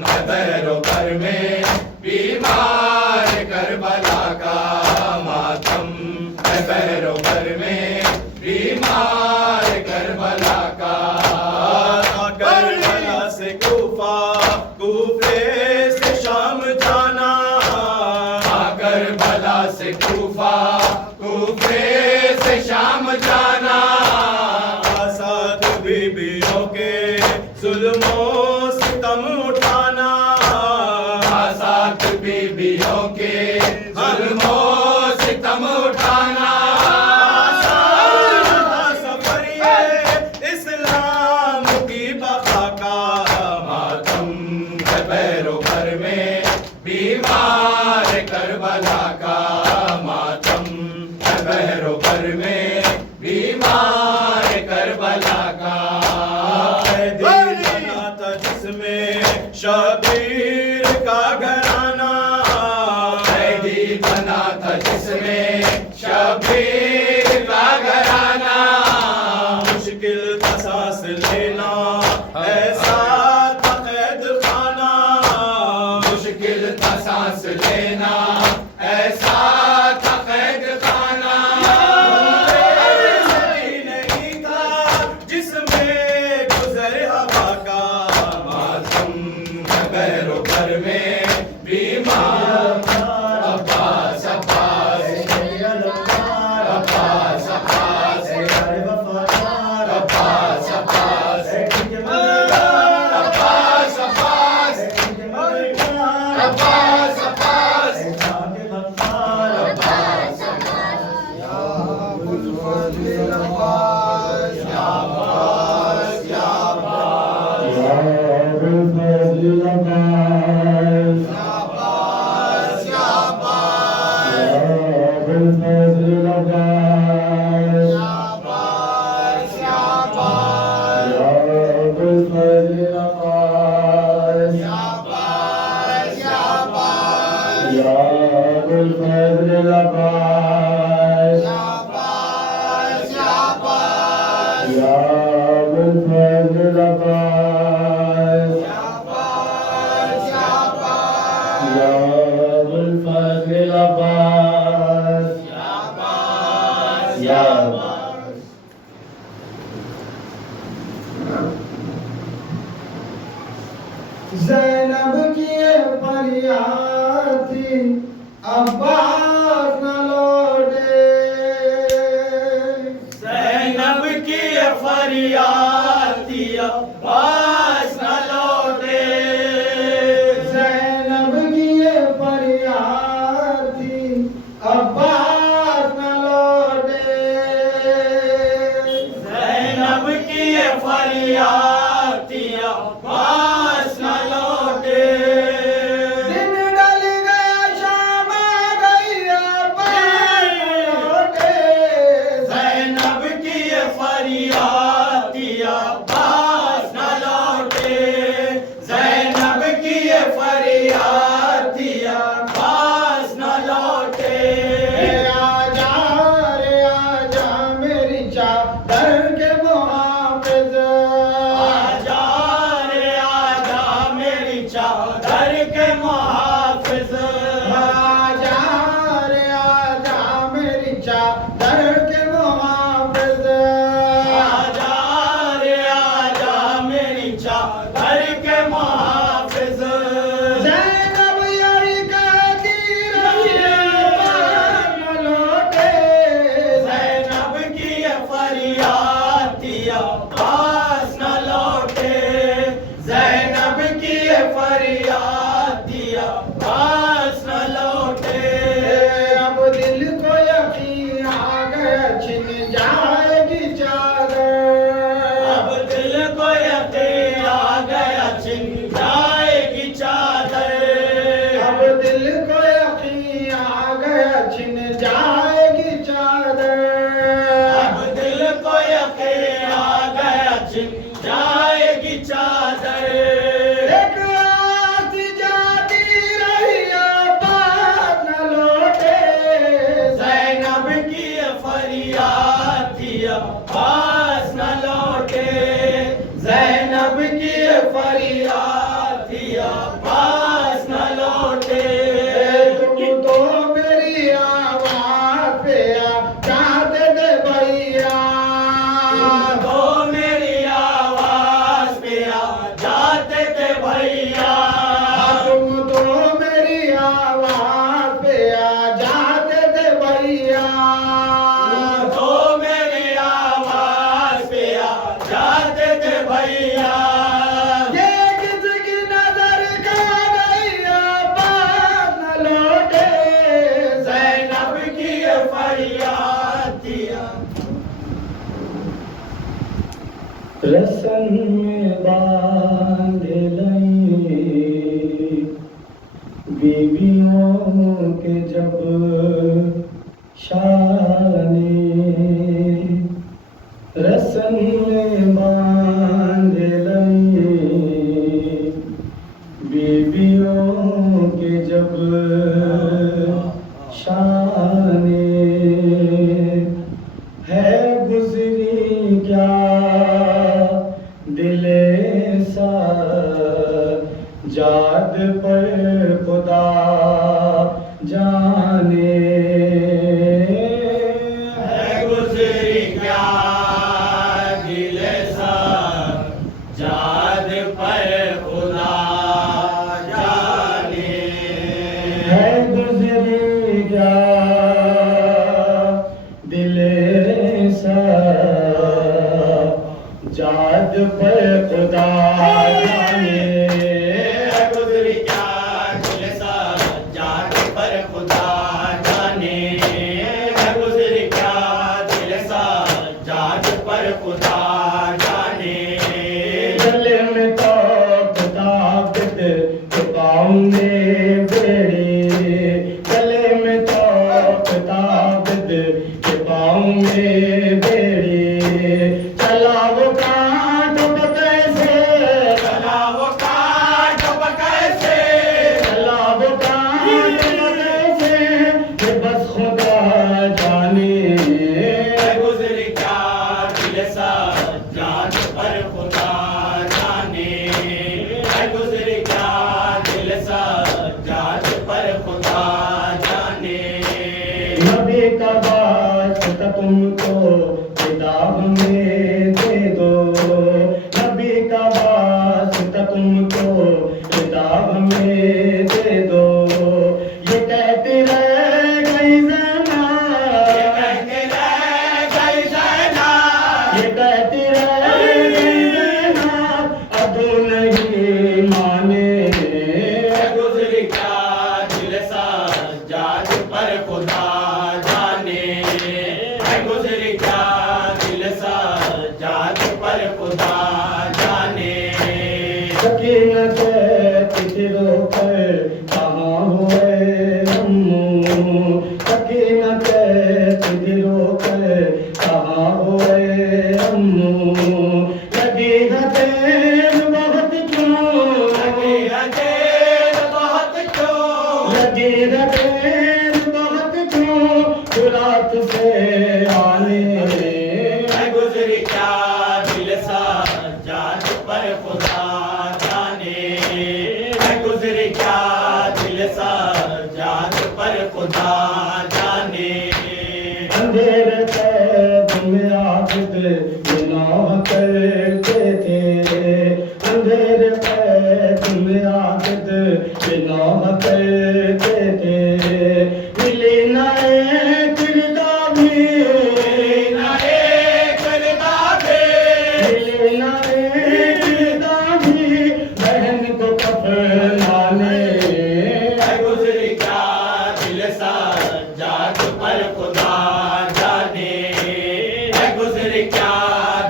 ہے بہرو بر میں بیمار کربلا کا ماتم ہے بہرو بر میں بیمار کربلا کا کربلا سے کوفہ کوفے سے شام جانا کربلا سے کوفہ کوفے سے شام جانا ساتھ بیبیوں کے ظلموں ستم اٹھانا، سات بیویوں کے ظلم و ستم اٹھانا، سفر یہ اسلام کی بقا کا ماتم ہے پیرو گھر میں بیمار کربلا کا، ماتم ہے پیرو گھر میں بیمار کربلا کا، بنا تھا جس میں شبیر کا گھرانہ، قیدی بنا تھا جس میں شبیر کا گھرانہ، مشکل تھا سانس لینا ایسا تھا قید خانہ، مشکل تھا سانس لینا ایسا تھا قید خانہ، نہیں تھا جس میں گزر ہوا کا ماتم ہے پیرو گھر میں بیمار، عباس عباس عباس عباس عباس عباس عباس عباس عباس عباس زینب کی فریاد تھی عباس نہ لوٹے، زینب کی فریاد تھی عباس نہ لوٹے، زینب کی فریاد تھی عباس نہ لوٹے، زینب کی فریاد تھی عباس نہ لوٹے، دن ڈل گیا شام آ گئی عباس نہ لوٹے، زینب کی فریاد تھی عباس نہ لوٹے، زینب کی فریاد تھی عباس نہ لوٹے، رے آجا میری چادر کے محافظ، آجا رے آجا میری چادر کے محافظ، آجا رے آجا میری چادر کے محافظ، آجا رے آجا میری چادر کے محافظ، زینب یہی کہتی رہی عباس نہ لوٹے، زینب کی فریاد تھی عباس نہ لوٹے، زینب کی فریاد تھی عباس نہ لوٹے، اب دل کو یقین آ گیا چھن جائے گی چادر، اب دل کو یقین آ گیا چھن جائے گی چادر، اب دل کو یقین آ گیا چھن جائے گی چادر، اب دل کو یقین آ گیا چھن جائے گی چادر، ایک آس جاتی رہی عباس نہ لوٹے، زینب کی فریاد تھی عباس نہ لوٹے، زینب کی فریاد تھی عباس نہ لوٹے، تم تو میری آواز پہ آ جاتے تھے بھیا، تو میری آواز پہ آ جاتے تھے بھیا، تم تو میری آواز پہ آ جاتے تھے بھیا، تو میری آواز پہ آ جاتے تھے بھیا، یہ جاد پر خدا جانے ہے گزری کیا دل سا جاد پر خدا جانے ہے گزری کیا دل سا جاد پر خدا جانے گزری کیا دل سا جاد پر خدا جانے گزری کیا دل سا جاد پر خدا جانے گلے میں تو کتابت چھپاؤں میں بیڑی گلے میں تو کتابت چھپاؤں میں بیڑی چلا وہ کانٹ کیسے چلا وہ کانٹ کیسے چلا وہ کانٹ کیسے کہ بس خدا جانے گزر کیا دل سا جان پر خدا جانے گزر کیا دل سا جان پر خدا جانے نبی کا واسطہ تم کو کتاب میں دے دو نبی کا واسطہ تم کو کتاب میں دے دو یہ کہتے رہ گئی زینب یہ کہتے رہ گئی زینب یہ کہتے رہ گئی زینب ابو نہیں مانے گزر کیا دل سا جاد پر خدا جانے گزر کیا دل سا جاد پر خدا جانے سکینت تجرو پر کہاں ہوئے امو سکینت تجرو پر کہاں ہوئے امو لگی ہے دیر بہت کیوں لگی ہے دیر بہت کیوں لگی ہے دیر بہت کیوں رات سے آنے گزر کیا دل سا جاد پر خدا جانے گزر کیا دل سا جاد پر خدا جانے اندھیر قید میں عابد گناہ کرتے تھے اندھیر قید میں عابد گناہ کرتے تھے ملی نہ ایک ردا بھی ملی نہ ایک ردا بھی ملی نہ ایک ردا بھی بہن کو کفنانے گزر کیا دل سا جاد پر خدا جانے گزر کیا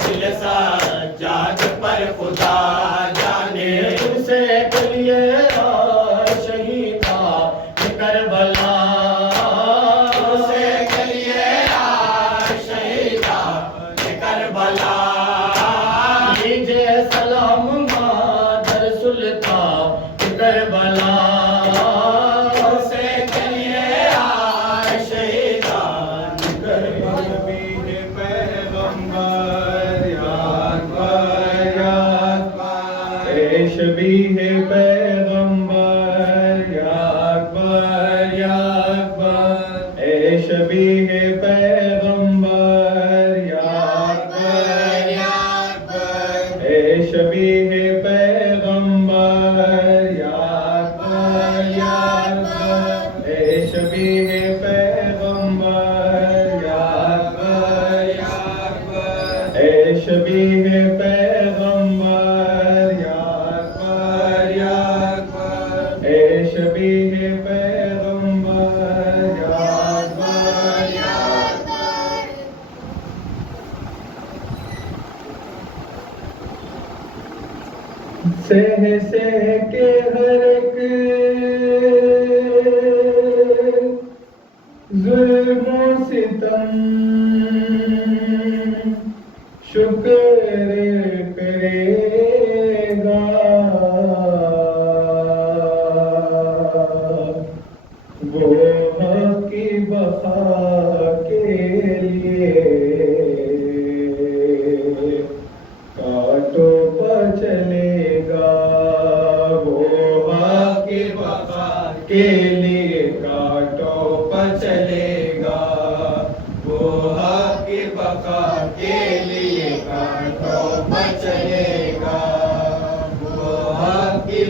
دل سا جاد پر خدا جانے تم سے کلیے شہیدہ کربلا تم سے کلیے شہیدہ کربلا لیجیے سلام مادر سلطان کربلا تم سے کلیے شہیدہ کربلا شبیہ پیغمبر یا اکبر یا اکبر اے شبیہ پیغمبر یا اکبر یا اکبر اے شبیہ پیغمبر یا اکبر یا اکبر اے شبیہ پیغمبر یا اکبر یا اکبر اے شبیہ پیغمبر یا اکبر یا اکبر اے شبیہ پیغمبر یا اکبر یا اکبر سہ کے ہر ایک ظلم و ستم شکر کرے گا وہ حق کی بقا کے لیے کاٹوں پر چلے گا وہ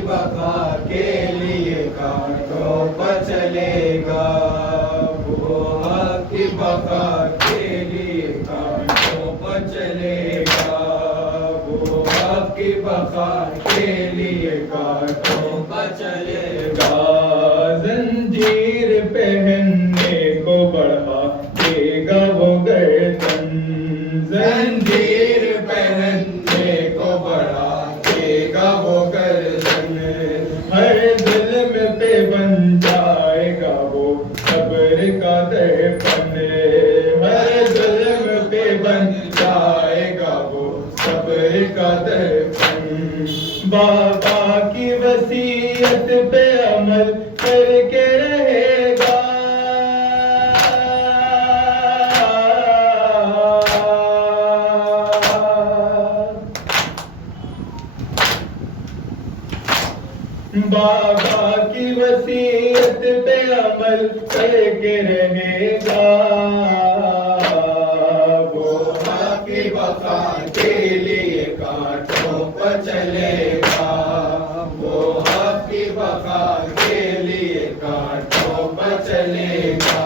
बका के लिए कांटों पर चलेगा, वो हक की बका के लिए कांटों पर चलेगा, वो हक की बका के लिए कांटों पर चलेगा। जंजीर पहनने को बढ़ा देगा वो गर्दन, जंजीर पहनने को बढ़ा देगा वो गर्दन, हर जुल्म पे बन जाएगा वो सब्र का दर्पण, हर जुल्म पे बन जाएगा वो सब्र का दर्पण। बाबा की वसीयत पे अमल करके रहेगा, बाबा की वसीयत पे अमल करके रहेगा, वो हक की बका के लिए कांटों पर चलेगा, वो हक की बका के लिए कांटों पर चलेगा,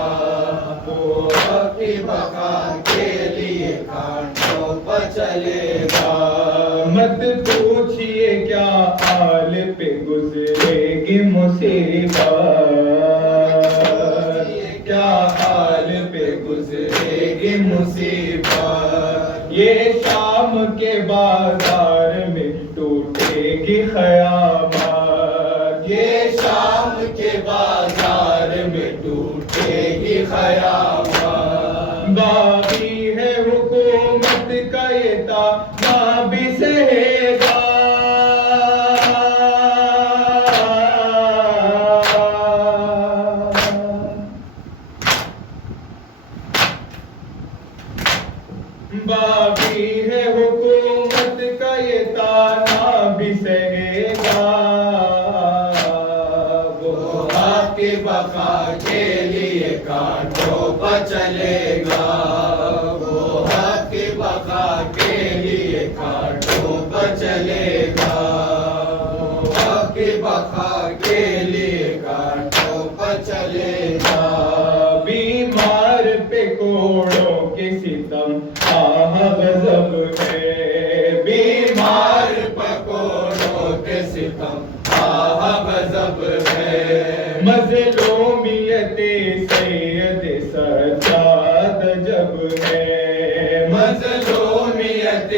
वो हक की बका के लिए कांटों पर चलेगा। मत पूछिए क्या हाल पे गुजरेगी मुसीबत, क्या हाल पे गुजरेगी मुसीबत, ये शाम के बाजार में टूटेगी ख़यामत, ये शाम के बाजार में टूटेगी ख़यामत। बागी है हुकूमत का ये ताना भी सहेगा, बागी है हुकूमत का ये ताना भी सहेगा, वो हक की बका के लिए कांटों पर चलेगा, वो हक की बका के लिए कांटों पर चलेगा, वो हक की बका के लिए कांटों पर चलेगा। बीमार पे कोड़ों के सितम आह गज़ब है, बीमार पे कोड़ों के सितम आह गज़ब है, मज़लूमियत सैयद सज्जाद जब है, मज़लूमियत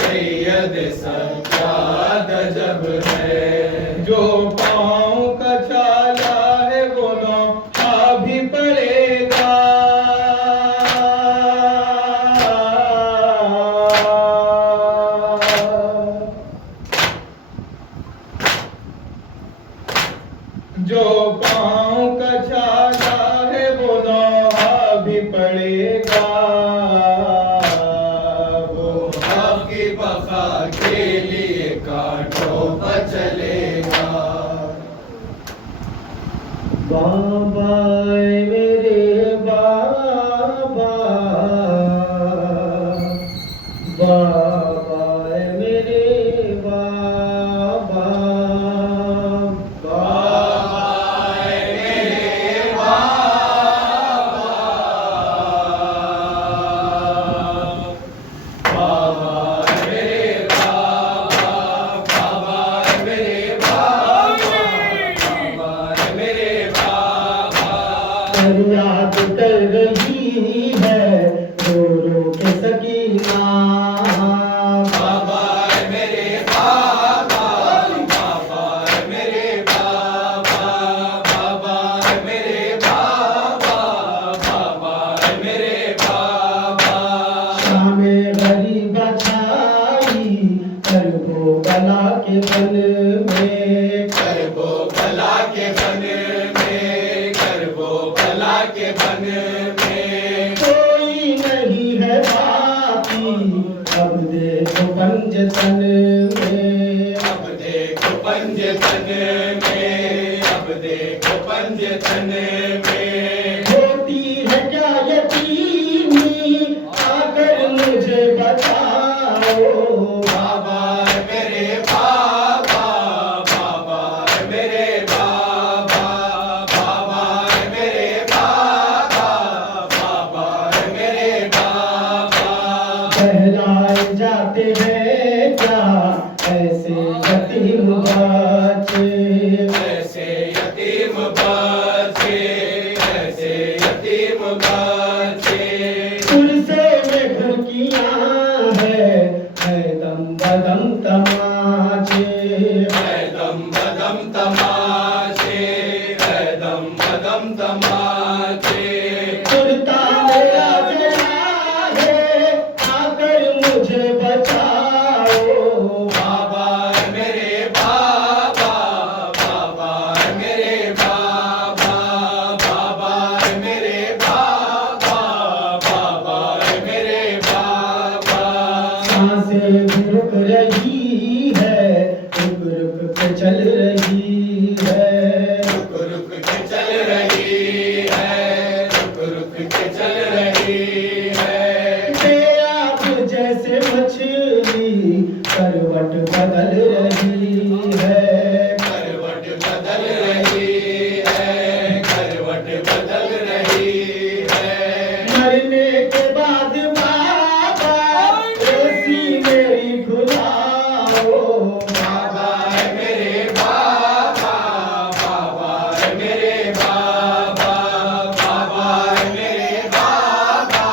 सैयद सज्जाद जब है, जो पाँव का छाला है वो नौहा भी पड़ेगा, जो पाँव का छाला है वो नौहा भी पड़ेगा, वो हक की बका के लिए कांटों पर चलेगा। बाबा मेरे बाबा, बाबा मेरे बाबा, फरियाद कर रही है रो रो के सकीना, बाबा मेरे बाबा, बाबा मेरे बाबा, बाबा मेरे बाबा, बाबा मेरे बाबा। शामे गरीब छाई करबो बला के बन में, करबो भला के बन में, करबो भला के बन में, कोई नहीं है बाकी अब देखो पंजतन में, अब देखो पंजतन में, अब देखो पंजतन में, होती है क्या यकीनी आकर मुझे बताओ, बाबा मेरे बाबा, बाबा रही है, रुक रुक के चल रही है, रुक रुक के चल रही है। बेआब जैसे मछली करवट बदल रही है, करवट बदल रही है, करवट बदल रही है। मरने के बाद बाबा ऐसी मेरी भुलाओ, बाबा है मेरे बाबा, बाबा है मेरे बाबा, बाबा है मेरे बाबा,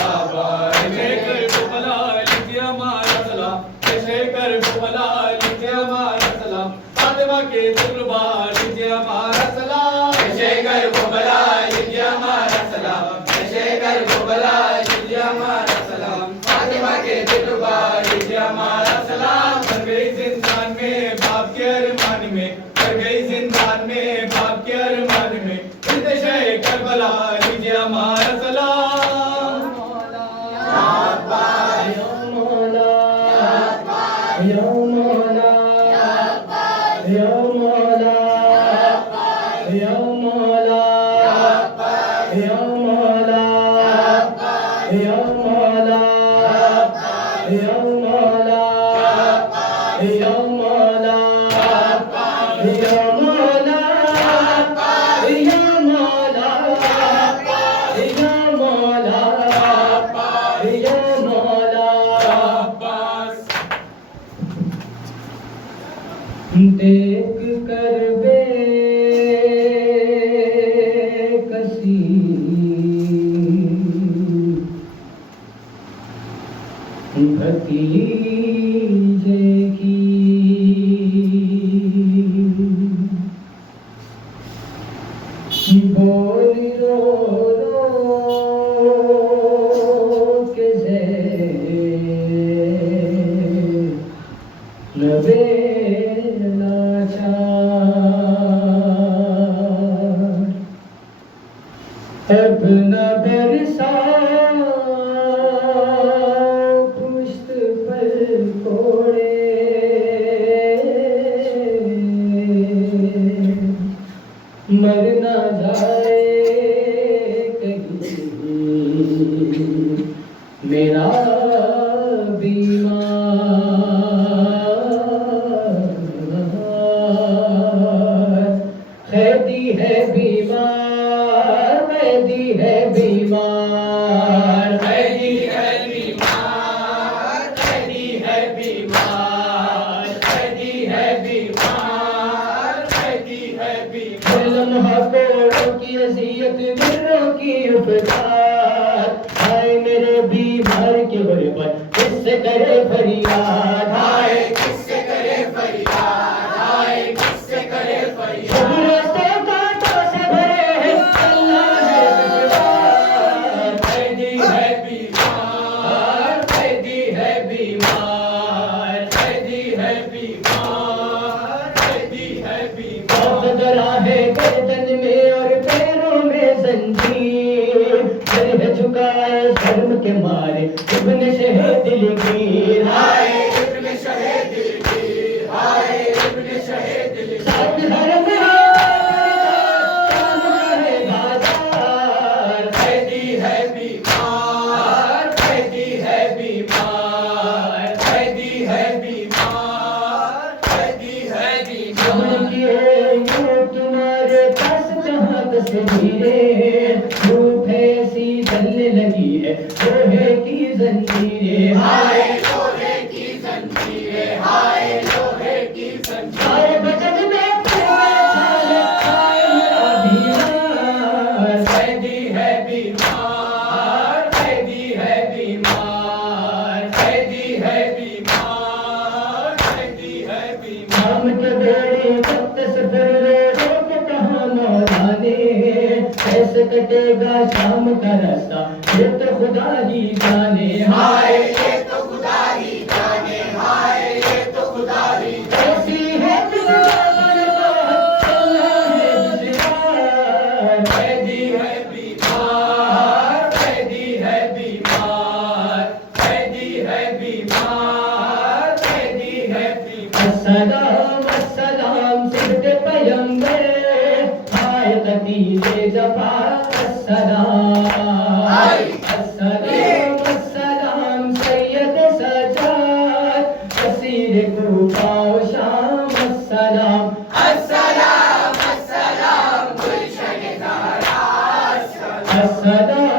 बाबा है मेरे कुबला लिखिया हमारा सलाम, शेखर कुबला लिखिया हमारा सलाम, फातिमा के दुर्बा लिखिया हमारा सलाम, शेखर कुबला लिखिया हमारा सलाम, शेखर कुबला लिखिया हमारा सलाम, फातिमा के दुर्बा लिखिया हमारा सलाम। कर गई जिंदान में बाप के अरमान में, कर गई जिंदान में बाप के अरमान में, इर्तिशाए करबला लीजिए हमारा सलाम। या मौला, या मौला, या मौला, या मौला, या मौला, या मौला, या मौला, या मौला, या मौला, या मौला, या मौला, या मौला। देख कर बेकसी भतीजे की बोल रो रो के नबे अब न बरसाओ पुश्त पर कोड़े, मर न जाए कहीं मेरा बीमार, कैदी है बीमार, कैदी है बीमार, कैदी है बीमार, कैदी है बीमार, कैदी है बीमार, कैदी है बीमार। लम्हा कोड़ों की अज़ियत दिलों की उपकार, हाय मेरे बीमार के गुरबत किससे करे फरियाद, हाय किससे करे फरियाद, हाय किससे करे फरियाद। सब रास्ते कांटों से भरे हैं, अल्लाह है दुश्वार, कैदी है बीमार, कैदी है बीमार, कैदी है बीमार, कैदी है बीमार। बहुत डरा है गर्दन में और पैरों में जंजीर, सर है झुकाए शर्म के मारे इब्न शहे दिल की, हाय इब्न शहे दिल की, हाय इब्न शहे दिल की। साथ हरम है शाम का है बाजार, कैदी है बीमार, कैदी है बीमार, कैदी है बीमार, कैदी है बीमार। मन किए यूं तुम्हारे पास कहाँ तस्वीरें, धूप ऐसी जलने लगी है लोहे की जंजीरें, हाय लोहे की जंजीरें, हाय लोहे की जंजीरें। सारे बदन में छाले खाए मेरा बीमार, कैदी है बीमार, कैदी है बीमार, कैदी है बीमार, कैदी है बीमार। शाम के बेड़े वक्त सफर रोक कहाँ मौला ने, कैसे कटेगा शाम का रास्ता ये तो खुदा ही जाने, हाय ये तो खुदा ही जाने, हाय ये तो खुदा ही जाने। कैसी है कैदी है बीमार, कैदी है बीमार, कैदी है बीमार, कैदी है बीमार। अस्सलाम अस्सलाम السلام